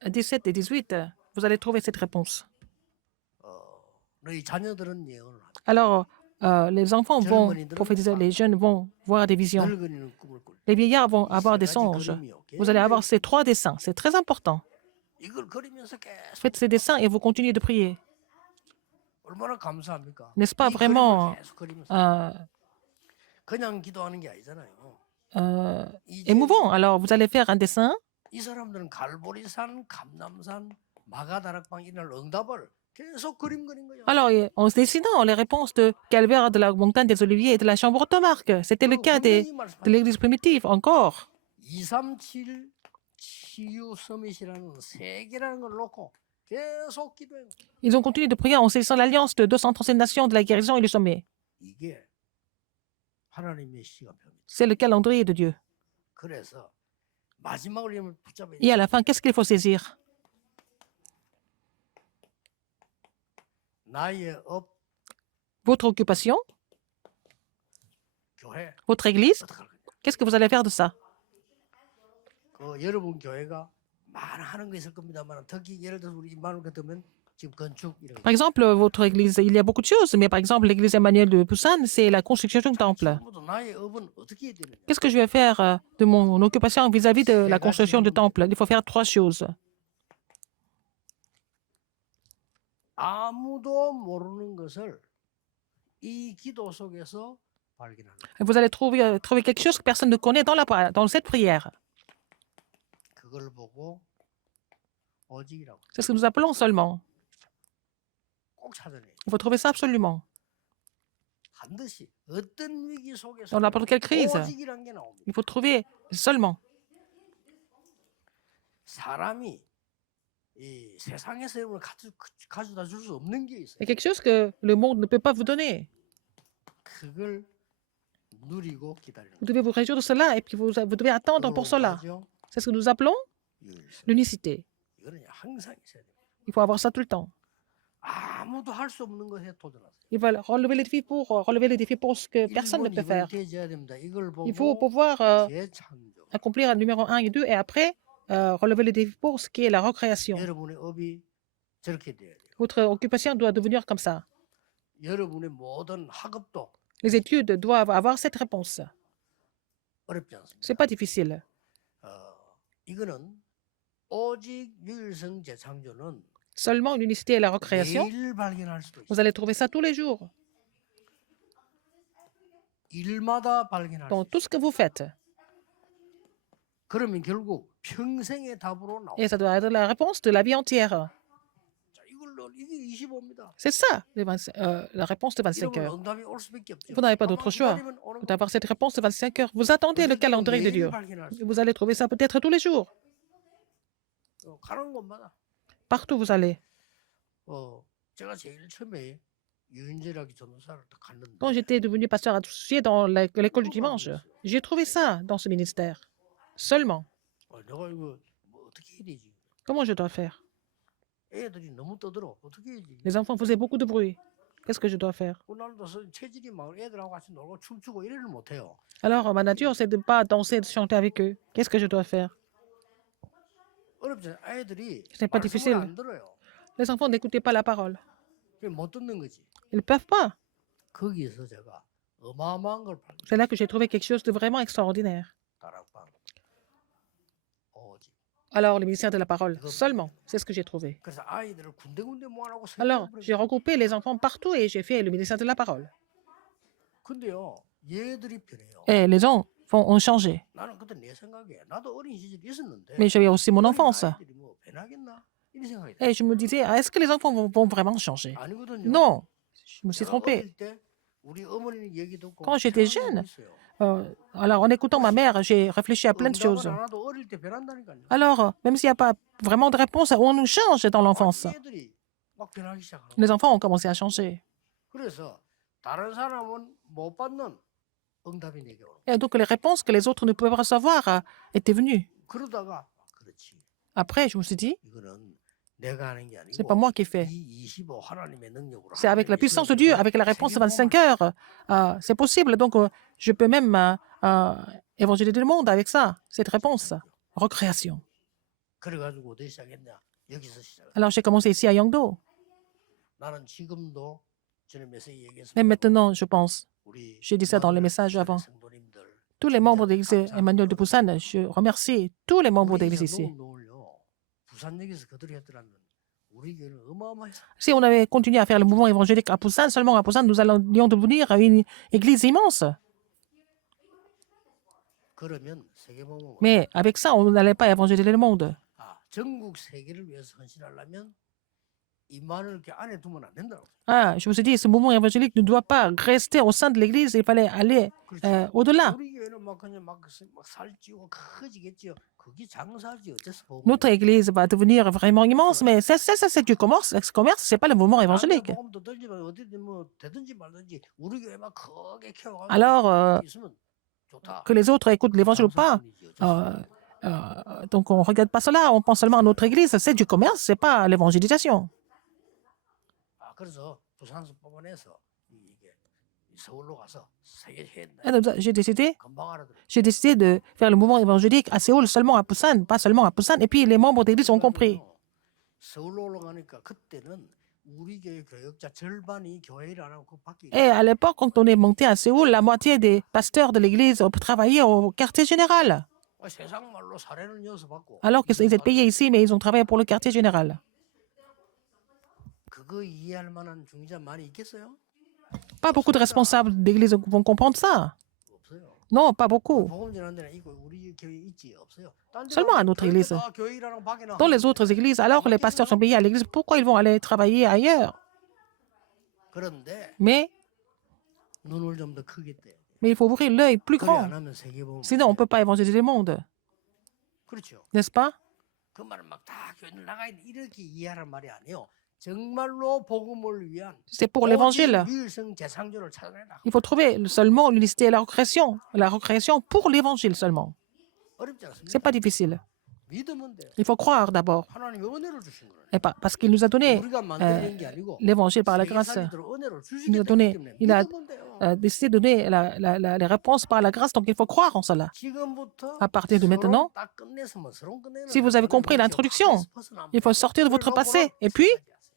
17 et 18, vous allez trouver cette réponse. 너희 자녀들은 예언을 하고 Alors, les enfants vont prophétiser, les jeunes vont voir des visions, 늙은이는 꿈을 꿀. les vieillards vont 이 avoir 세 des 가지 songes. 그림이요. Vous allez avoir ces 3 dessins. C'est très important. 이걸 그리면서 계속 Faites ces dessins et vous continuez de prier. 얼마나 감사합니까? N'est-ce pas 이 vraiment 그림을 계속 그리면서 euh, 그냥 기도하는 게 아니잖아요. 이제 émouvant? Alors, vous allez faire un dessin. 이 사람들은 갈보리산, 감남산, 마가다락방 이런 응답을 계속 그림 그린 거예요. Alors, en se dessinant les réponses de Calvaire, de la montagne des Oliviers et de la chambre automarque, c'était le cas de l'Église primitive encore. 237 치유 서밋이라는 세 개라는 걸 놓고 계속 기도해요. Ils ont continué de prier en saisissant l'alliance de 237 nations de la guérison et du sommet. 이게 하나님의 시간표입니다. C'est le calendrier de Dieu. 그래서 마지막으로 힘을 붙잡아야 Et 돼요. à la fin, qu'est-ce qu'il faut saisir? 나의 업, Votre occupation, 교회 votre église. 어떻게 할 거냐? Qu'est-ce que vous allez faire de ça? 그 여러분 교회가 많은 거 있을 겁니다만 특히 예를 들어서 우리 임마누엘 같으면 지금 건축 이런 거 Par exemple, votre église, il y a beaucoup de choses, mais par exemple, l'église Emmanuel de Busan, c'est la construction du temple. 전부도 나의 업은 어떻게 해야 되느냐? Qu'est-ce que je vais faire de mon occupation vis-à-vis de la construction du temple? Il faut faire 3 choses. 아무도 모르는 것을 이 기도 속에서 발견하는 거예요. Vous allez trouver quelque chose que personne ne connaît dans cette prière. 그걸 보고 오직이라고 C'est ce que nous appelons seulement. 꼭 찾아내요. Il faut trouver ça absolument. 반드시 어떤 위기 속에서 Dans n'importe quelle crise, 오직이란 게 나옵니다. il faut trouver seulement. 사람이 이 세상에서 여러분을 가져다 줄 수 없는 게 있어요. Il y a quelque chose que le monde ne peut pas vous donner. 그걸 누리고 기다리는 Vous devez vous réjouir de cela et puis vous devez attendre pour cela. 거죠. C'est ce que nous appelons 유일성. l'unicité. 이거는 항상 있어야 돼요. Il faut avoir ça tout le temps. 아무도 할 수 없는 것에 도전하세요. Ils veulent relever les défis pour ce que personne ne peut faire. 대해야 됩니다. 이걸 Il faut 보고 pouvoir 재창조. accomplir le numéro 1 et 2 et après relever les défis pour ce qui est la recréation. 여러분의 업이 저렇게 돼야 돼요. Votre occupation doit devenir comme ça. 여러분의 모든 학업도 Les études doivent avoir cette réponse. 어렵지 않습니다. C'est pas difficile. 이거는 오직 유일성 재창조는 Seulement l'unicité et la recréation, 매일 발견할 수도 있어요. vous allez trouver ça tous les jours, 일마다 발견할 수 dans 있어요. tout ce que vous faites. 그러면 결국 평생의 답으로 나옵니다. Et ça doit être la réponse de la vie entière. 자, 이게 25입니다. C'est ça, la réponse de 25 이러면 heures. 응답이 올 수밖에 없죠. Vous n'avez pas d'autre 가만히 choix 기다리면 오는 d'avoir cette réponse de 25 heures. Vous attendez le calendrier de 매일 Dieu. 발견할 수 Vous allez trouver ça peut-être tous les jours. 있어요. 가는 곳마다 Partout où vous allez. 제가 제일 처음에 유인재라기 전도사를 딱 갔는데 Quand j'étais devenu pasteur associé dans l'école du 그거 dimanche, 발견했어요. j'ai trouvé ça dans ce ministère. Seulement. 내가 이거 뭐 어떻게 해야 되지? Comment je dois faire? 애들이 너무 떠들어. 어떻게 해야지? Les enfants faisaient beaucoup de bruit. Qu'est-ce que je dois faire? 나도 체질이 막 애들하고 같이 놀고 춤추고 이래를 못해요. Alors, ma nature, c'est de ne pas danser, de chanter avec eux. Qu'est-ce que je dois faire? 어렵잖아. 아이들이 Ce n'est pas 말씀을 difficile. 안 들어요. Les enfants n'écoutaient pas la parole. 그게 못 듣는 거지. Ils ne peuvent pas. 거기에서 제가 어마어마한 걸 발견. C'est là que j'ai trouvé quelque chose de vraiment extraordinaire. 다락방. 오직. Alors, le ministère de la parole, seulement. C'est ce que j'ai trouvé. 그래서 아이들을 군데군데 모아놓고 Alors, 설교를 j'ai regroupé les enfants partout et j'ai fait le ministère de la parole. 근데요, 얘들이 변해요. Et les enfants ont changé. 나는 그때 내 생각에 나도 어린 시절이 있었는데 Mais j'avais aussi mon 어린 enfance. 아이들이 뭐 변하겠나? 이런 생각이 들어요. Et je me disais, ah, est-ce que les enfants vont vraiment changer? 아니거든요. Non, je me suis 제가 trompé. 어릴 때 우리 어머니 얘기 듣고 Quand j'étais 생각한 게 jeune, 있어요. alors en écoutant ma mère, j'ai réfléchi à plein de 응답을 choses. 안 해도 어릴 때 변한다니까요. Alors, même s'il n'y a pas vraiment de réponse, on nous change dans l'enfance. 얘들이 막 변하기 시작하는 거예요. Les enfants ont commencé à changer. 그래서 다른 사람은 못 받는 응답이 내게 오는 거예요. Et donc, les réponses que les autres ne pouvaient pas recevoir étaient venues. 그러다가 그렇지. Après, je me suis dit, 이거는 내가 하는 게 ce n'est pas 아니고 moi qui fais. 이 25 하나님의 능력으로 C'est avec la 하나님의 puissance de Dieu, 시험으로 avec la réponse de 세계 25 복음을 heures. C'est possible. Donc, je peux même évangéliser le monde avec ça, cette réponse. Recréation. 그래가지고 어디 시작했냐? 여기서 시작. Alors, j'ai commencé ici à Yangdo. 나는 지금도 전에 메시지 얘기했습니다. Et maintenant, je pense, 우리 j'ai dit ça dans les 마을 messages avant. 성도님들 Tous les membres de l'église Emmanuel de Busan, je remercie tous les membres de l'église ici. 부산역에서 그들이 했더라면 우리 교회는 어마어마했어. Si on avait continué à faire le mouvement évangélique à Busan, seulement à Busan, nous allions devenir une église immense. 그러면 세계복음은 Mais avec ça, on n'allait pas évangéliser le monde. 전국 세계를 위해서 헌신하려면 이만을 이렇게 안에 두면 안 된다고. Ah, je vous ai dit, ce mouvement évangélique ne doit pas rester au sein de l'église, il fallait aller 그렇지. au-delà. 우리 교회는 막 그냥 막 살찌고 커지겠지요. 그게 장사지 어째서 복음. Notre église va devenir vraiment immense, mais ça c'est du commerce. Ce commerce, c'est pas le mouvement évangélique. 복음도 들지만 어디든 뭐 되든지 말든지 우리 교회 막 크게 키워가지고 Alors, 있으면 좋다. que les autres écoutent l'évangile ou pas, donc on ne regarde pas cela, on pense seulement à notre église. C'est du commerce, c'est pas l'évangélisation. 그래서 부산에서 뽑아내서 이게 서울로 가서 세계 해야 Et donc, J'ai décidé 금방 알아들어. de faire le mouvement évangélique à Séoul, seulement à Busan, pas seulement à Busan. Et puis les membres d'église ont compris. 서울로 올라가니까 그때는 우리 교회 교역자 절반이 교회를 안 하고 그 밖에. Et à l'époque, quand on est monté à Séoul, la moitié des pasteurs de l'église travaillaient au quartier général. 세상 말로 사례는 이어서 받고. Alors qu'ils étaient payés ici, mais ils ont travaillé pour le quartier général. 그거 이해할 만한 중자 많이 있겠어요? Pas beaucoup de responsables d'église vont comprendre ça. 없어요. Non, pas beaucoup. 복음 전하는 데는 있고 우리 교회 있지 없어요. 딴 데 Seulement à 가면 notre 저희들 église. 다 교회 일하는 밖에나 Dans les autres églises, alors que les pasteurs sont payés à l'église, pourquoi ils vont aller travailler ailleurs? 그런데 Mais 눈을 좀 더 크게 떼. il faut ouvrir l'œil plus 그래 grand. 안 하면 세계 복음. Sinon, on ne peut pas évangéliser le monde. 그렇죠. N'est-ce pas? 그 말은 막 다 교회 나가 이렇게 이해하는 말이 아니에요. 정말로 복음을 위한 C'est pour l'évangile. 유일성 재창조를 찾아내라. Il faut trouver seulement l'unicité et la recréation pour l'évangile seulement. 어렵지 C'est 않습니까? pas difficile. 믿으면 돼. Il faut croire d'abord. 하나님이 은혜를 주신 거예요. Et pas, parce qu'il nous a donné 우리가 만드는 게 아니고 l'évangile par la grâce. 세계사람들은 은혜를 Il nous 주시기 a donné, 때문에 il a 믿으면 돼요. décidé de donner les réponses par la grâce, donc il faut croire en cela. 지금부터 À partir de maintenant, 딱 끝냈으면 서론 끝내는 si vous avez compris l'introduction, il faut sortir de votre passé. Et puis,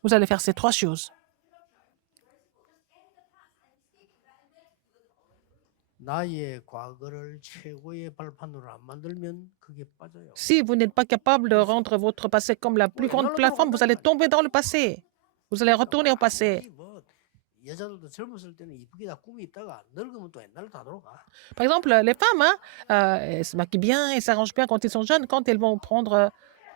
vous allez faire ces trois choses. 나의 과거를 최고의 발판으로 안 만들면 그게 빠져요. Si vous n'êtes pas capable de rendre votre passé comme la plus grande plateforme, vous allez tomber dans le passé. Vous allez retourner au passé. 뭐 여자들도 젊었을 때는 이쁘게 다 꿈이 있다가 늙으면 또 옛날로 다 돌아가. Par exemple, les femmes, hein, elles se maquillent bien, elles s'arrangent bien quand elles sont jeunes. Quand elles vont prendre,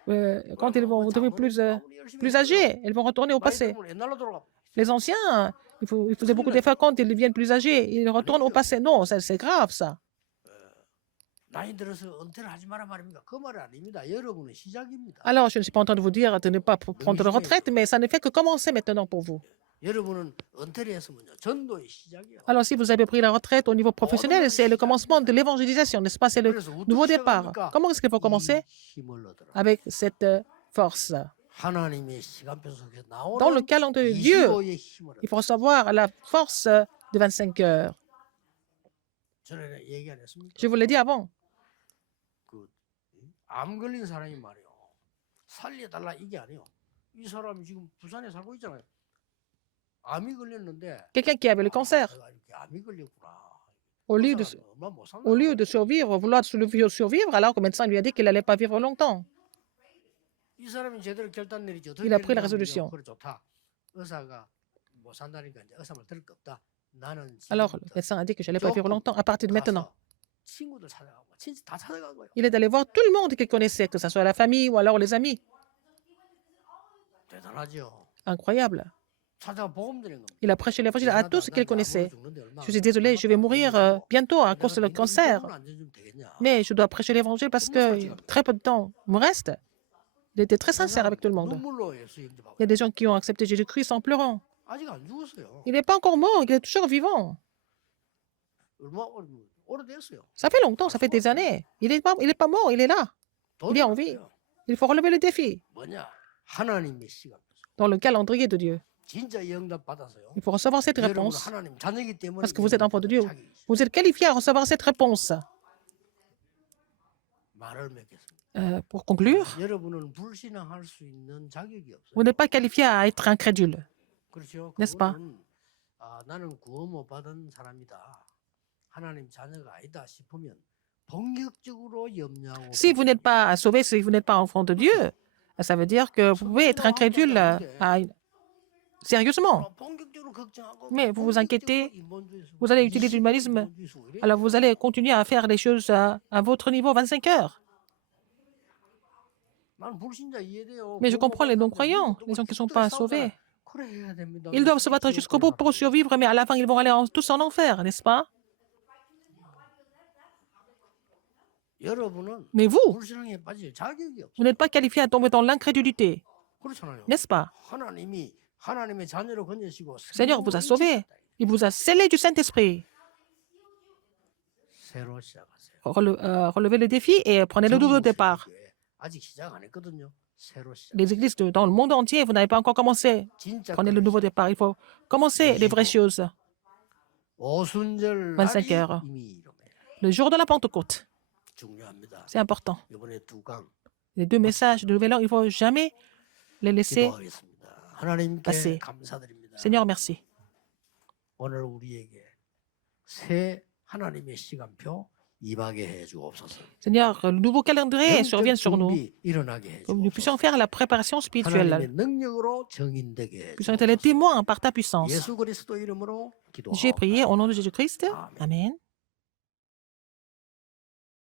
quand elles vont devenir plus âgées, elles vont retourner au passé. 옛날로 돌아가. Les anciens, ils faisaient beaucoup d'efforts quand ils deviennent plus âgés. Ils retournent au passé. Non, c'est grave ça. 나이 들어서 은퇴를 하지 마라 말입니까? 그 말이 아닙니다. 여러분의 시작입니다. Alors, je ne suis pas en train de vous dire de ne pas prendre de retraite, mais ça ne fait que commencer maintenant pour vous. 여러분은 은퇴를 했으면요. 전도의 시작이야. Alors, si vous avez pris la retraite au niveau professionnel, c'est le commencement de l'évangélisation, n'est-ce pas? C'est le 그래서 nouveau 어떻게 départ. 시작합니까? Comment est-ce qu'il faut 이 commencer? 힘을 얻어라. Avec cette force. 하나님의 시간표 속에서 Dans le 나오는 calendrier de Dieu, 25의 힘을 il 얻어라. faut recevoir la force de 25 heures. 전에 얘기 안 했습니까? Je vous l'ai dit avant. 암 걸린 사람이 말이요. 살려달라 이게 아니에요. 이 사람이 지금 부산에 살고 있잖아요. 암이 걸렸는데 Quelqu'un qui avait le cancer, 내가 이렇게 암이 걸렸구나. au 그 lieu 사람이 얼마 못 산다고. au lieu de survivre, vouloir survivre, alors que le médecin lui a dit qu'il n'allait pas vivre longtemps. 이 사람이 제대로 결단 내리죠. Il a pris la résolution. 그래 좋다. 의사가 못 산다니까 이제 의사 말 들을 거 없다. 나는 Alors, le médecin a dit que je n'allais pas vivre longtemps à partir de maintenant. 친구들 찾아가고 친지 다 찾아간 거예요. Il est allé voir tout le monde qu'il connaissait, que ce soit la famille ou alors les amis. 대단하죠. Incroyable. 찾아가 복음 드린 겁니다. Il a prêché l'évangile à tous ceux qu'il connaissait. Je suis désolé, je vais mourir bientôt à cause de cancer. Mais je dois prêcher l'évangile parce que très peu de temps me reste. Il était très sincère avec tout le monde. Il y a des gens qui ont accepté Jésus-Christ en pleurant. 아직 안 죽었어요. Il n'est pas encore mort, il est toujours vivant. 오래됐어요. Ça fait longtemps, ça fait des années. Il n'est pas mort, il est là. Il est en vie. Il faut relever le défi 뭐냐? 하나님의 시간. dans le calendrier de Dieu. 진짜 영답 받아서요. Il faut recevoir cette 여러분 réponse 하나님 자녀이기 때문에 parce que vous êtes enfant de Dieu. 자기 Vous êtes qualifié à recevoir cette réponse. 말을 맺겠습니다. Pour conclure, 여러분은 불신앙할 수 있는 자격이 없어요. vous n'êtes pas qualifié à être incrédule. 그렇죠? N'est-ce pas? 그거는, 나는 구원 못 받은 사람이다. 하나님 자녀가 아니다 싶으면 본격적으로 염려하고 Si vous n'êtes pas sauvé, si vous n'êtes pas enfant de Dieu, ça veut dire que vous pouvez être incrédule sérieusement. 본격적으로 걱정하고 Mais vous vous inquiétez, 인본주의에서 vous allez utiliser l'humanisme. Alors vous allez continuer à faire les choses à votre niveau 25 heures. 나는 불신자 이해돼요. Mais je comprends les non-croyants, les gens qui ne sont pas sauvés. Ils doivent se battre jusqu'au bout pour survivre, mais à la fin, ils vont aller tous en enfer, n'est-ce pas? 여러분은 Mais vous, 불신앙에 빠질 자격이 없어요. vous n'êtes pas qualifié à tomber dans l'incrédulité, 그렇잖아요. n'est-ce pas? 하나님이 하나님의 자녀로 건지시고 Seigneur vous a sauvé. Il vous a scellé du Saint-Esprit. 새로 시작하세요. Relevez le défi et prenez le nouveau départ. 아직 시작 안 했거든요. 새로 시작. Les églises dans le monde entier, vous n'avez pas encore commencé. 진짜 Prenez le nouveau départ. Il faut commencer les vraies choses. 오순절 25 날이 heures. 이미 이름에 Le jour de la Pentecôte, 중요합니다. c'est important. 이번에 두 강 Les deux messages de Nouvel An, il ne faut jamais les laisser 기도하겠습니다. 하나님께 passer. 감사드립니다. Seigneur, merci. 오늘 우리에게 새 하나님의 시간표 임하게 해 주옵소서. Seigneur, le nouveau calendrier 영적 survient sur nous. 준비 일어나게 해 Que nous puissions 주옵소서. faire la préparation spirituelle. 하나님의 능력으로 정인되게 해 Puissions être les 주옵소서. témoins par ta puissance. 예수 그리스도 이름으로 J'ai 기도하옵나이다. prié au nom de Jésus-Christ. Amen. Amen.